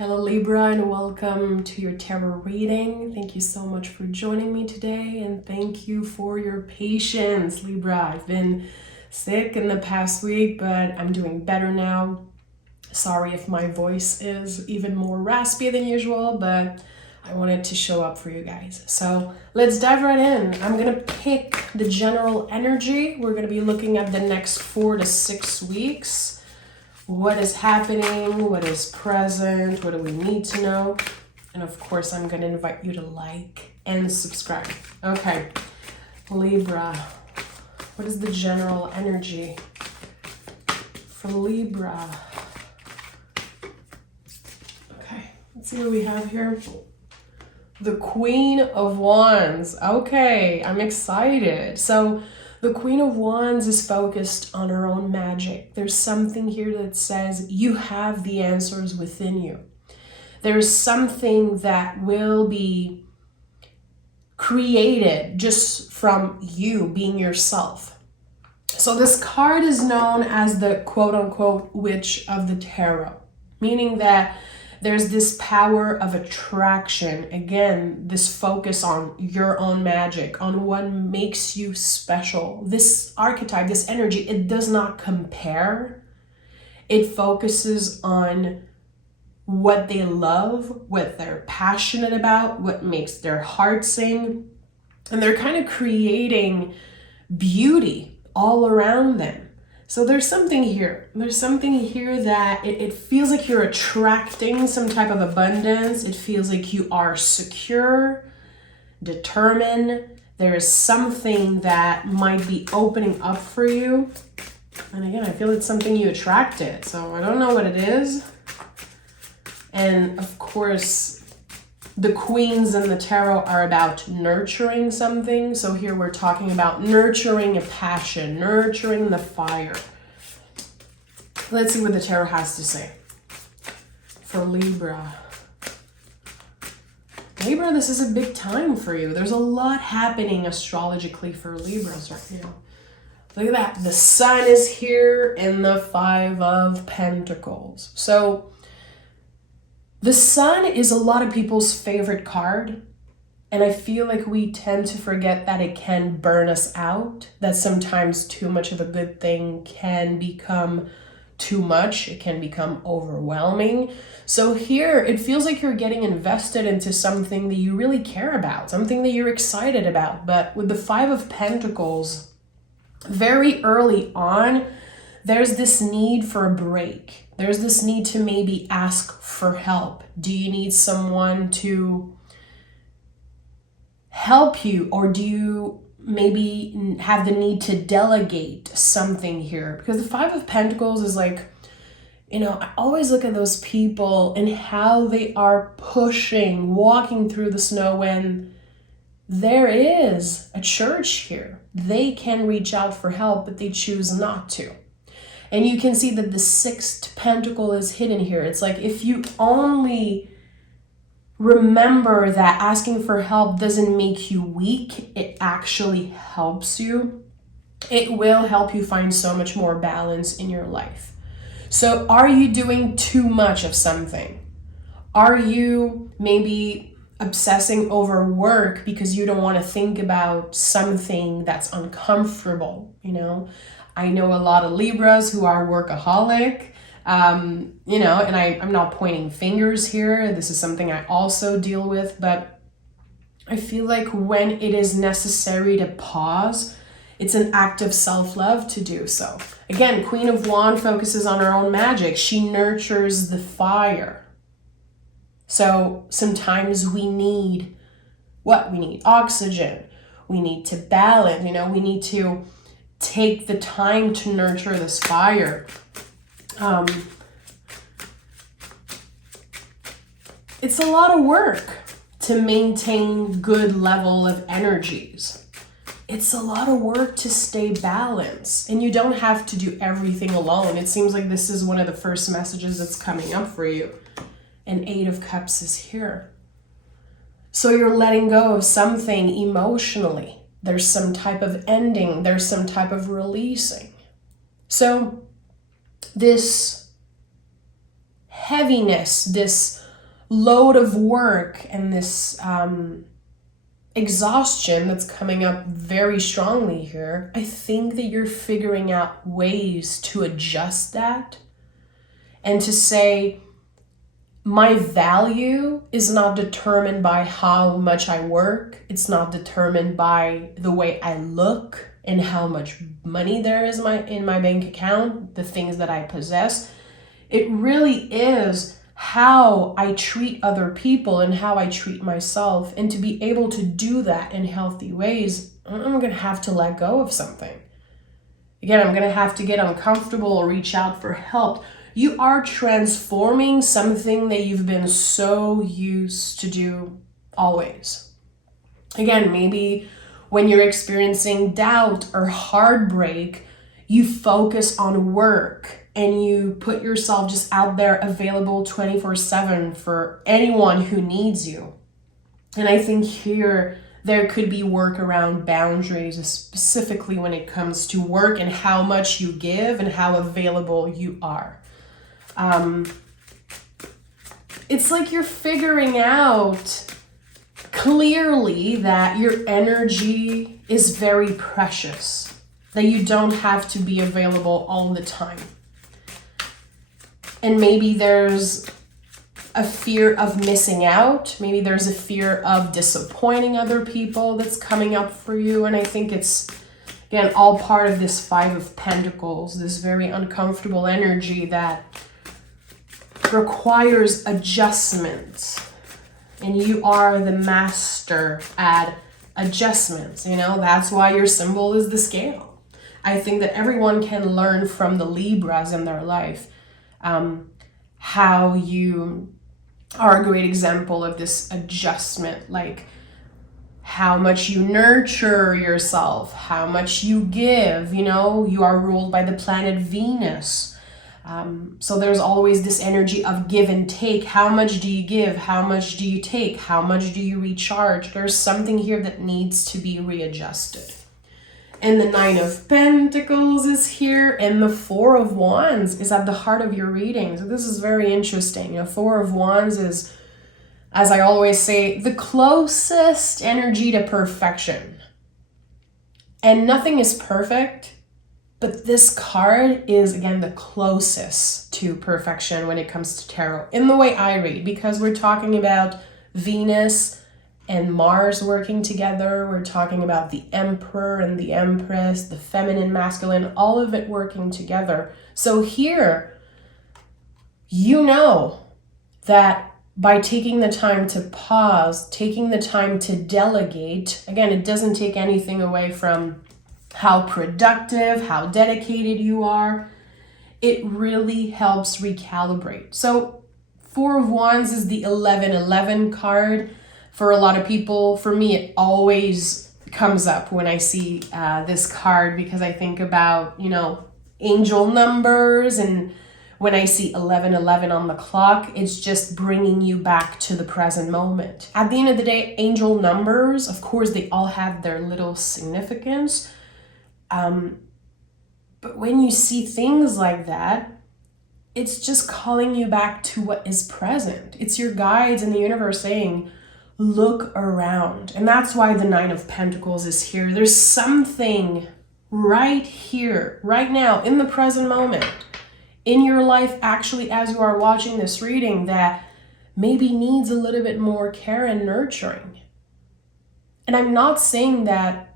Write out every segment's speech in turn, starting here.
Hello Libra, and welcome to your tarot reading. Thank you so much for joining me today, and thank you for your patience, Libra. I've been sick in the past week, but I'm doing better now. Sorry if my voice is even more raspy than usual, but I wanted to show up for you guys. So let's dive right in. I'm gonna pick the general energy. We're gonna be looking at the next 4 to 6 weeks. What is happening? What is present? What do we need to know? And of course, I'm going to invite you to like and subscribe. Okay, Libra. What is the general energy for Libra? Okay, let's see what we have here. The Queen of Wands. Okay, I'm excited. So the Queen of Wands is focused on her own magic. There's something here that says you have the answers within you. There's something that will be created just from you being yourself. So this card is known as the quote-unquote Witch of the Tarot, meaning that there's this power of attraction. Again, this focus on your own magic, on what makes you special. This archetype, this energy, it does not compare. It focuses on what they love, what they're passionate about, what makes their heart sing. And they're kind of creating beauty all around them. So there's something here. There's something here that it feels like you're attracting some type of abundance. It feels like you are secure, determined. There is something that might be opening up for you. And again, I feel it's something you attracted. So I don't know what it is. And of course, the queens in the tarot are about nurturing something. So here we're talking about nurturing a passion, nurturing the fire. Let's see what the tarot has to say for Libra. Libra, this is a big time for you. There's a lot happening astrologically for Libras right now. Look at that. The sun is here in the 5 of Pentacles. So the sun is a lot of people's favorite card, and I feel like we tend to forget that it can burn us out, that sometimes too much of a good thing can become too much, it can become overwhelming. So here, it feels like you're getting invested into something that you really care about, something that you're excited about. But with the 5 of Pentacles, very early on, there's this need for a break. There's this need to maybe ask for help. Do you need someone to help you, or do you maybe have the need to delegate something here? Because the 5 of Pentacles is like, I always look at those people and how they are pushing, walking through the snow when there is a church here. They can reach out for help, but they choose not to. And you can see that the 6th pentacle is hidden here. It's like if you only remember that asking for help doesn't make you weak, it actually helps you. It will help you find so much more balance in your life. So are you doing too much of something? Are you maybe obsessing over work because you don't want to think about something that's uncomfortable, I know a lot of Libras who are workaholic, and I'm not pointing fingers here. This is something I also deal with, but I feel like when it is necessary to pause, it's an act of self-love to do so. Again, Queen of Wands focuses on her own magic. She nurtures the fire. So sometimes we need what? We need oxygen. We need to balance, we need to take the time to nurture this fire. It's a lot of work to maintain good level of energies. It's a lot of work to stay balanced, and you don't have to do everything alone. It seems like this is one of the first messages that's coming up for you. And 8 of Cups is here. So you're letting go of something emotionally. There's some type of ending. There's some type of releasing. So this heaviness, this load of work and this exhaustion that's coming up very strongly here, I think that you're figuring out ways to adjust that and to say, my value is not determined by how much I work. It's not determined by the way I look and how much money there is in my bank account, the things that I possess. It really is how I treat other people and how I treat myself. And to be able to do that in healthy ways, I'm going to have to let go of something. Again, I'm going to have to get uncomfortable or reach out for help. You are transforming something that you've been so used to do always. Again, maybe when you're experiencing doubt or heartbreak, you focus on work and you put yourself just out there available 24/7 for anyone who needs you. And I think here there could be work around boundaries, specifically when it comes to work and how much you give and how available you are. It's like you're figuring out clearly that your energy is very precious, that you don't have to be available all the time. And maybe there's a fear of missing out. Maybe there's a fear of disappointing other people that's coming up for you. And I think it's, again, all part of this Five of Pentacles, this very uncomfortable energy that requires adjustment. And you are the master at adjustments. That's why your symbol is the scale. I think that everyone can learn from the Libras in their life. How you are a great example of this adjustment, like how much you nurture yourself, how much you give. You are ruled by the planet Venus. So there's always this energy of give and take. How much do you give? How much do you take? How much do you recharge? There's something here that needs to be readjusted. And the Nine of Pentacles is here, and the Four of Wands is at the heart of your reading. So this is very interesting. Four of Wands is, as I always say, the closest energy to perfection. And nothing is perfect, but this card is, again, the closest to perfection when it comes to tarot, in the way I read, because we're talking about Venus and Mars working together. We're talking about the Emperor and the Empress, the feminine, masculine, all of it working together. So here, that by taking the time to pause, taking the time to delegate, again, it doesn't take anything away from how productive, how dedicated you are. It really helps recalibrate. So Four of Wands is the 1111 card. For a lot of people, for me, it always comes up when I see this card, because I think about, angel numbers, and when I see 1111 on the clock, it's just bringing you back to the present moment. At the end of the day, angel numbers, of course, they all have their little significance. But when you see things like that, it's just calling you back to what is present. It's your guides in the universe saying, look around. And that's why the Nine of Pentacles is here. There's something right here, right now, in the present moment, in your life, actually, as you are watching this reading, that maybe needs a little bit more care and nurturing. And I'm not saying that,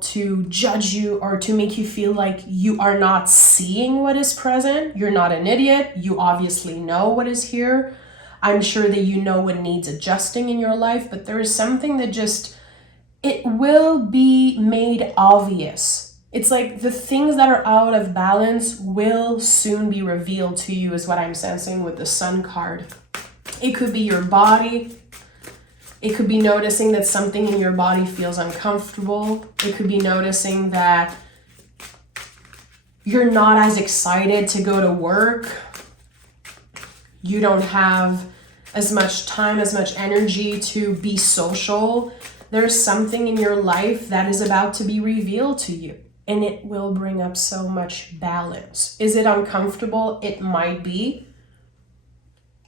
to judge you or to make you feel like you are not seeing what is present. You're not an idiot. You obviously know what is here. I'm sure that you know what needs adjusting in your life, but there is something that it will be made obvious. It's like the things that are out of balance will soon be revealed to you, is what I'm sensing with the Sun card. It could be your body. It could be noticing that something in your body feels uncomfortable. It could be noticing that you're not as excited to go to work. You don't have as much time, as much energy to be social. There's something in your life that is about to be revealed to you, and it will bring up so much balance. Is it uncomfortable? It might be.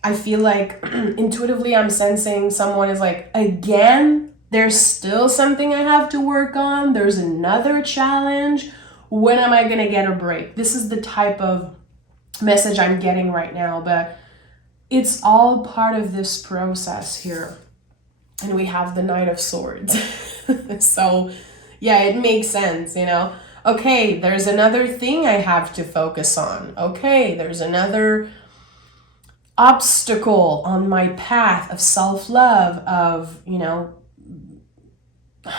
I feel like intuitively I'm sensing someone is like, again, there's still something I have to work on. There's another challenge. When am I going to get a break? This is the type of message I'm getting right now, but it's all part of this process here. And we have the Knight of Swords. So yeah, it makes sense, you know. Okay, there's another thing I have to focus on. Okay, there's another obstacle on my path of self-love, of, you know,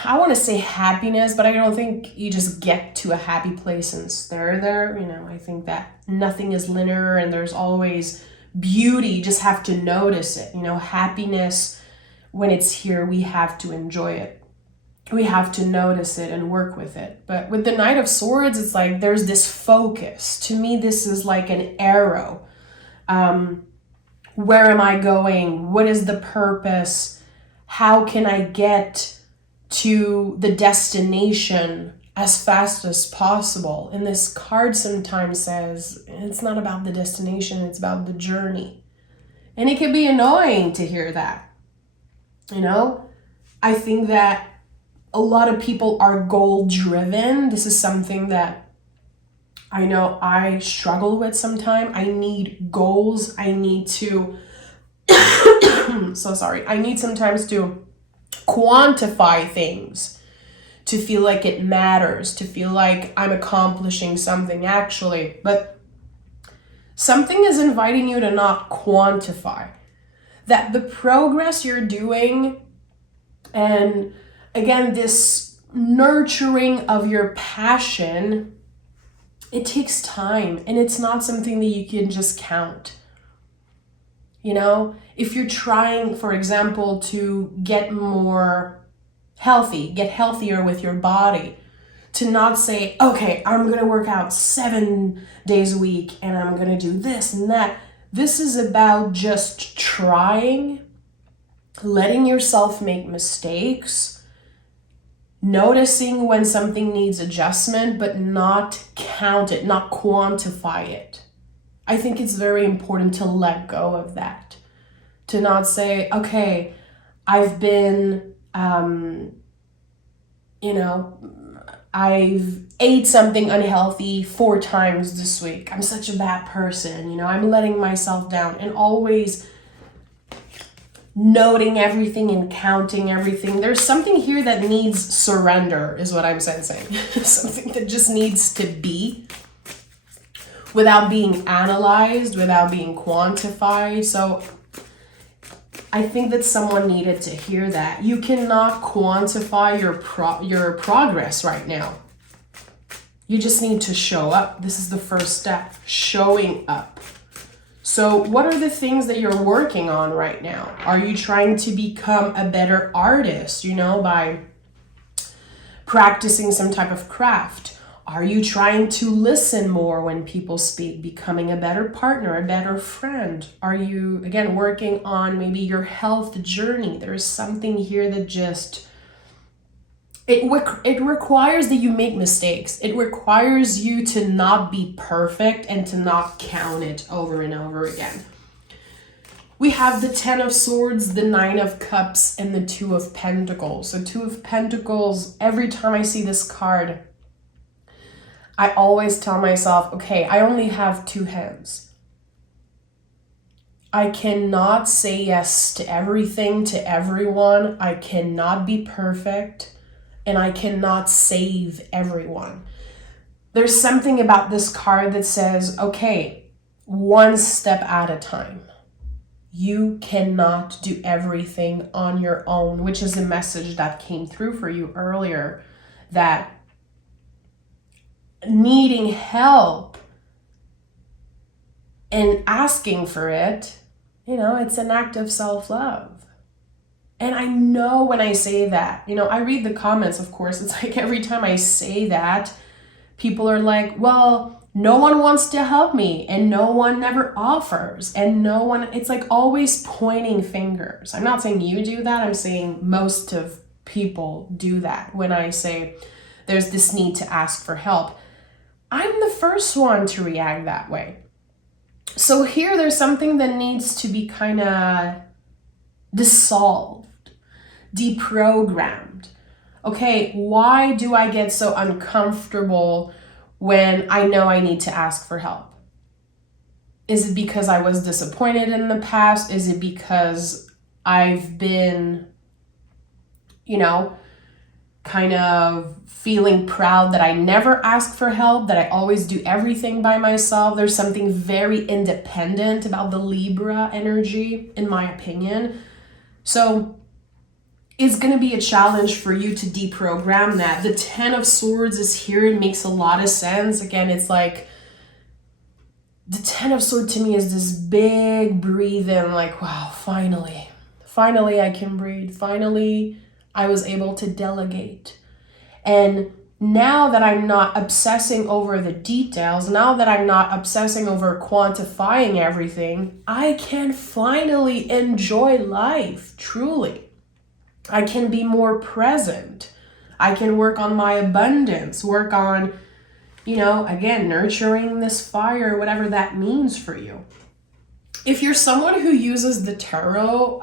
I want to say happiness, but I don't think you just get to a happy place and stay there. You know, I think that nothing is linear and there's always beauty. You just have to notice it. You know, happiness, when it's here, we have to enjoy it. We have to notice it and work with it. But with the Knight of Swords, it's like there's this focus. To me, this is like an arrow. Where am I going? What is the purpose? How can I get to the destination as fast as possible? And this card sometimes says it's not about the destination, it's about the journey. And it can be annoying to hear that. You know, I think that a lot of people are goal driven. This is something that I know I struggle with sometimes. I need goals. I need to, so sorry. I need sometimes to quantify things, to feel like it matters, to feel like I'm accomplishing something actually. But something is inviting you to not quantify. That the progress you're doing, and again, this nurturing of your passion, it takes time, and it's not something that you can just count. You know, if you're trying, for example, to get more healthy, get healthier with your body, to not say, okay, I'm going to work out 7 days a week and I'm going to do this and that. This is about just trying, letting yourself make mistakes, noticing when something needs adjustment, but not count it, not quantify it. I think it's very important to let go of that. To not say, okay, I've been, I've ate something unhealthy 4 times this week. I'm such a bad person. I'm letting myself down, and always noting everything and counting everything. There's something here that needs surrender, is what I'm sensing. Something that just needs to be without being analyzed, without being quantified. So I think that someone needed to hear that. You cannot quantify your progress right now. You just need to show up. This is the first step, showing up. So what are the things that you're working on right now? Are you trying to become a better artist, by practicing some type of craft? Are you trying to listen more when people speak, becoming a better partner, a better friend? Are you, again, working on maybe your health journey? There's something here that just, it requires that you make mistakes. It requires you to not be perfect and to not count it over and over again. We have the 10 of Swords, the 9 of Cups, and the 2 of Pentacles. So 2 of Pentacles, every time I see this card, I always tell myself, okay, I only have 2 hands. I cannot say yes to everything, to everyone. I cannot be perfect, and I cannot save everyone. There's something about this card that says, okay, one step at a time. You cannot do everything on your own, which is a message that came through for you earlier, that needing help and asking for it, it's an act of self-love. And I know when I say that, I read the comments, of course, it's like every time I say that, people are like, well, no one wants to help me, and no one never offers, and no one, it's like always pointing fingers. I'm not saying you do that, I'm saying most of people do that when I say there's this need to ask for help. I'm the first one to react that way. So here there's something that needs to be kind of dissolved, deprogrammed. Okay, why do I get so uncomfortable when I know I need to ask for help? Is it because I was disappointed in the past? Is it because I've been, kind of feeling proud that I never ask for help, that I always do everything by myself? There's something very independent about the Libra energy, in my opinion. So it's going to be a challenge for you to deprogram that. The 10 of Swords is here. It makes a lot of sense. Again, it's like the 10 of Swords to me is this big breathing, like, wow, finally I can breathe. Finally, I was able to delegate. And now that I'm not obsessing over the details, now that I'm not obsessing over quantifying everything, I can finally enjoy life, truly. I can be more present. I can work on my abundance, work on, again, nurturing this fire, whatever that means for you. If you're someone who uses the tarot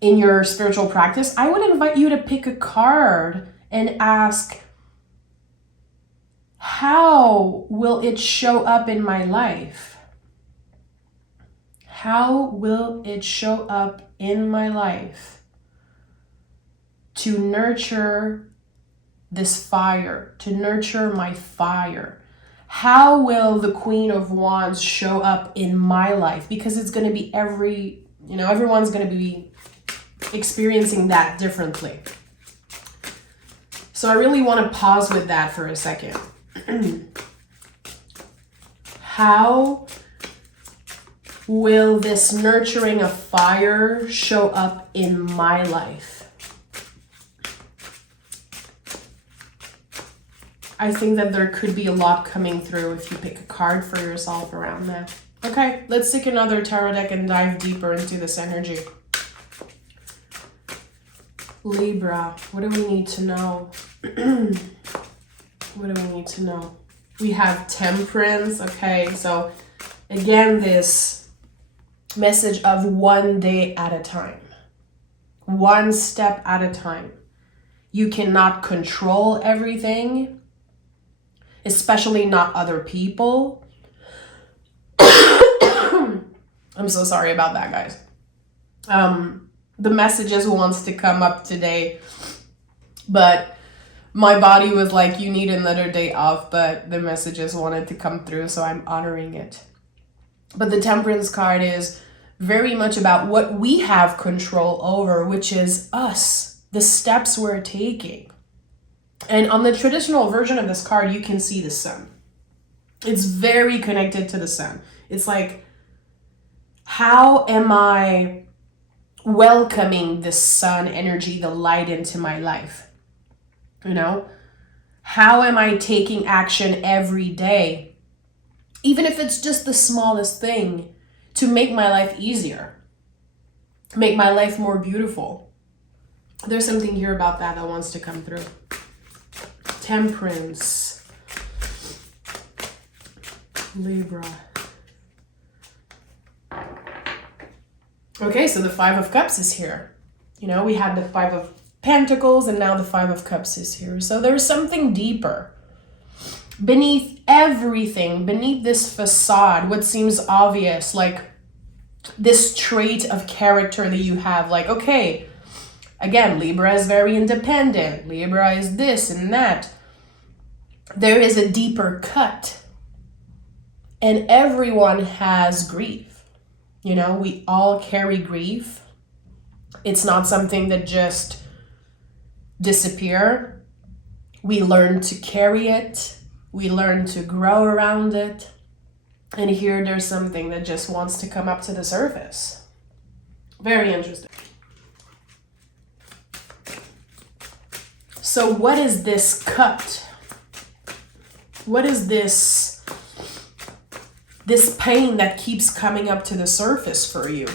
in your spiritual practice, I would invite you to pick a card and ask, how will it show up in my life? How will it show up in my life to nurture this fire, to nurture my fire? How will the Queen of Wands show up in my life? Because it's going to be everyone's going to be experiencing that differently. So I really want to pause with that for a second. How will this nurturing of fire show up in my life? I think that there could be a lot coming through if you pick a card for yourself around that. Okay, let's take another tarot deck and dive deeper into this energy. Libra, what do we need to know? What do we need to know? We have Temperance. Okay, so again, this message of one day at a time, one step at a time. You cannot control everything, especially not other people. I'm so sorry about that, guys. The messages wants to come up today, but my body was like, you need another day off, but the messages wanted to come through, so I'm honoring it. But the Temperance card is very much about what we have control over, which is us, the steps we're taking. And on the traditional version of this card, you can see the sun. It's very connected to the sun. It's like, how am I welcoming the sun energy, the light into my life? How am I taking action every day, even if it's just the smallest thing, to make my life easier, make my life more beautiful? There's something here about that wants to come through. Temperance, Libra. Okay, so the Five of Cups is here. We had the Five of Pentacles and now the Five of Cups is here. So there's something deeper. Beneath everything, beneath this facade, what seems obvious, like this trait of character that you have, like, okay, again, Libra is very independent. Libra is this and that. There is a deeper cut. And everyone has grief. We all carry grief. It's not something that just disappear. We learn to carry it. We learn to grow around it. And here there's something that just wants to come up to the surface. Very interesting. So what is this cut? What is this pain that keeps coming up to the surface for you?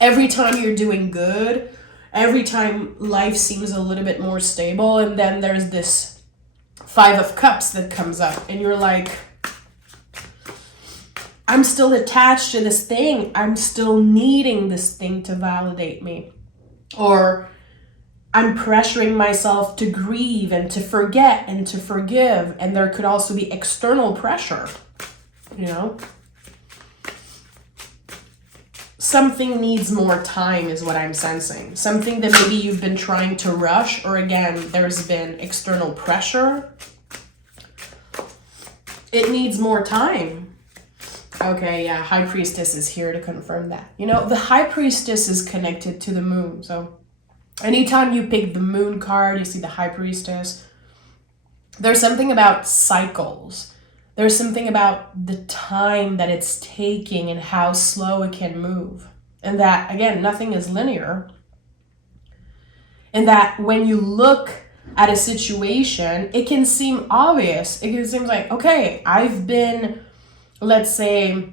Every time you're doing good, every time life seems a little bit more stable, and then there's this Five of Cups that comes up, and you're like, I'm still attached to this thing. I'm still needing this thing to validate me. Or I'm pressuring myself to grieve and to forget and to forgive. And there could also be external pressure, you know? Something needs more time is what I'm sensing. Something that maybe you've been trying to rush, or again, there's been external pressure. It needs more time. Okay, yeah, High Priestess is here to confirm that. You know, the High Priestess is connected to the moon. So anytime you pick the moon card, you see the High Priestess. There's something about cycles. There's something about the time that it's taking and how slow it can move. And that, again, nothing is linear. And that when you look at a situation, it can seem obvious. It can seem like, okay, I've been, let's say,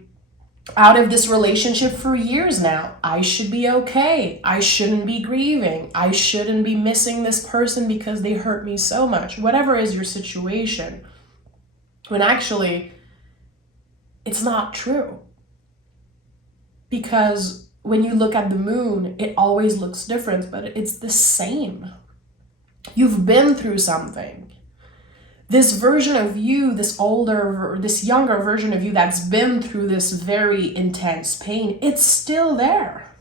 out of this relationship for years now. I should be okay. I shouldn't be grieving. I shouldn't be missing this person because they hurt me so much. Whatever is your situation. When actually, it's not true. Because when you look at the moon, it always looks different, but it's the same. You've been through something. This version of you, this younger version of you that's been through this very intense pain, it's still there.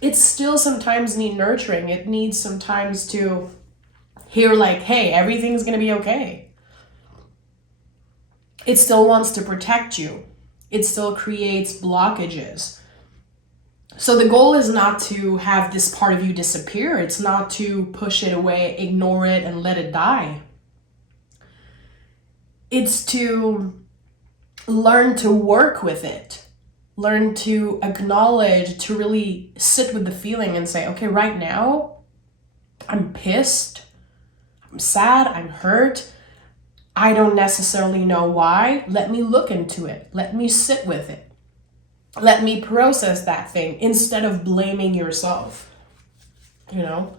It still sometimes needs nurturing. It needs sometimes to hear like, hey, everything's going to be okay. It still wants to protect you. It still creates blockages. So the goal is not to have this part of you disappear. It's not to push it away, ignore it, and let it die. It's to learn to work with it. Learn to acknowledge, to really sit with the feeling and say, okay, right now, I'm pissed, I'm sad, I'm hurt. I don't necessarily know why. Let me look into it. Let me sit with it. Let me process that thing instead of blaming yourself. You know?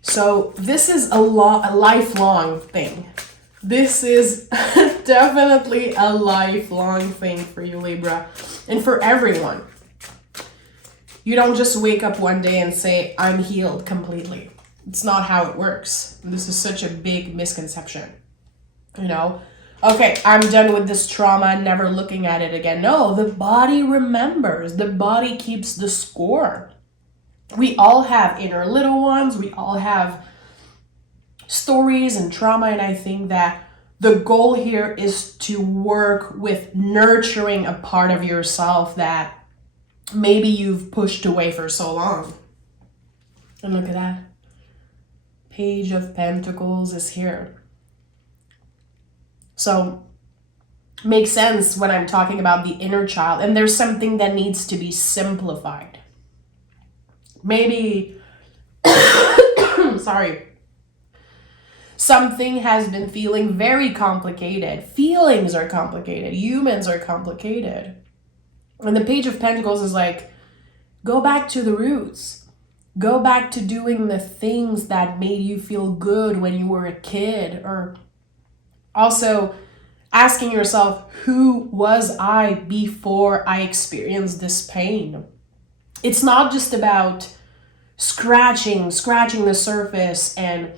So this is a lifelong thing. This is definitely a lifelong thing for you, Libra, and for everyone. You don't just wake up one day and say, I'm healed completely. It's not how it works. This is such a big misconception. You know, okay, I'm done with this trauma, never looking at it again. No, the body remembers. The body keeps the score. We all have inner little ones. We all have stories and trauma. And I think that the goal here is to work with nurturing a part of yourself that maybe you've pushed away for so long. And look at that. Page of Pentacles is here. So, makes sense when I'm talking about the inner child. And there's something that needs to be simplified. Maybe, sorry. Something has been feeling very complicated. Feelings are complicated. Humans are complicated. And the Page of Pentacles is like, go back to the roots. Go back to doing the things that made you feel good when you were a kid, or also asking yourself, who was I before I experienced this pain? It's not just about scratching the surface and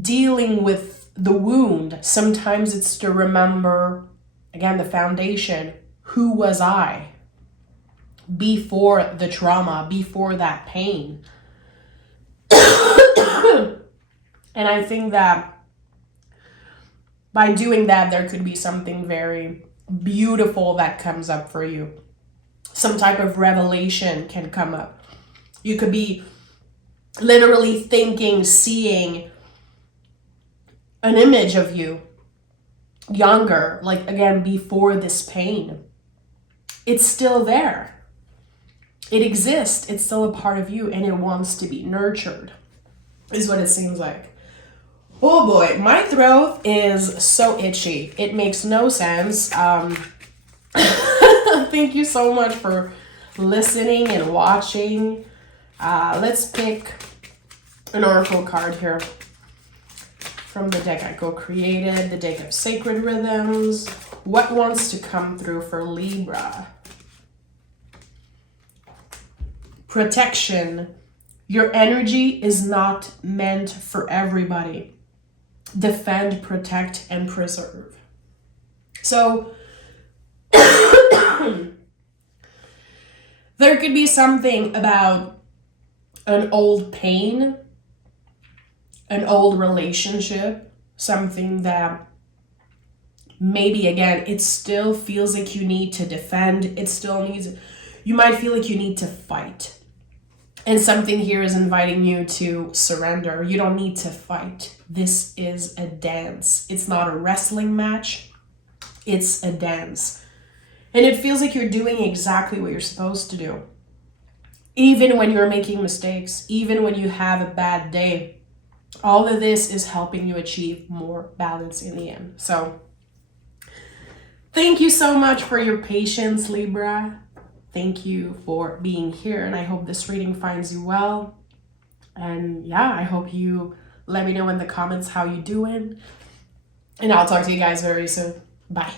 dealing with the wound. Sometimes it's to remember, again, the foundation. Who was I before the trauma, before that pain? And I think that by doing that, there could be something very beautiful that comes up for you. Some type of revelation can come up. You could be literally thinking, seeing an image of you younger, like again, before this pain. It's still there. It exists. It's still a part of you, and it wants to be nurtured, is what it seems like. Oh boy, my throat is so itchy. It makes no sense. Thank you so much for listening and watching. Let's pick an oracle card here. from the deck I co-created, the deck of sacred rhythms. What wants to come through for Libra? Protection. Your energy is not meant for everybody. Defend, protect, and preserve. So there could be something about an old pain, an old relationship, something that maybe, again, it still feels like you need to defend. It still needs, you might feel like you need to fight. And something here is inviting you to surrender. You don't need to fight. This is a dance. It's not a wrestling match. It's a dance. And it feels like you're doing exactly what you're supposed to do. Even when you're making mistakes, even when you have a bad day, all of this is helping you achieve more balance in the end. So thank you so much for your patience, Libra. Thank you for being here, and I hope this reading finds you well. And yeah, I hope you let me know in the comments how you doing. And I'll talk to you guys very soon. Bye.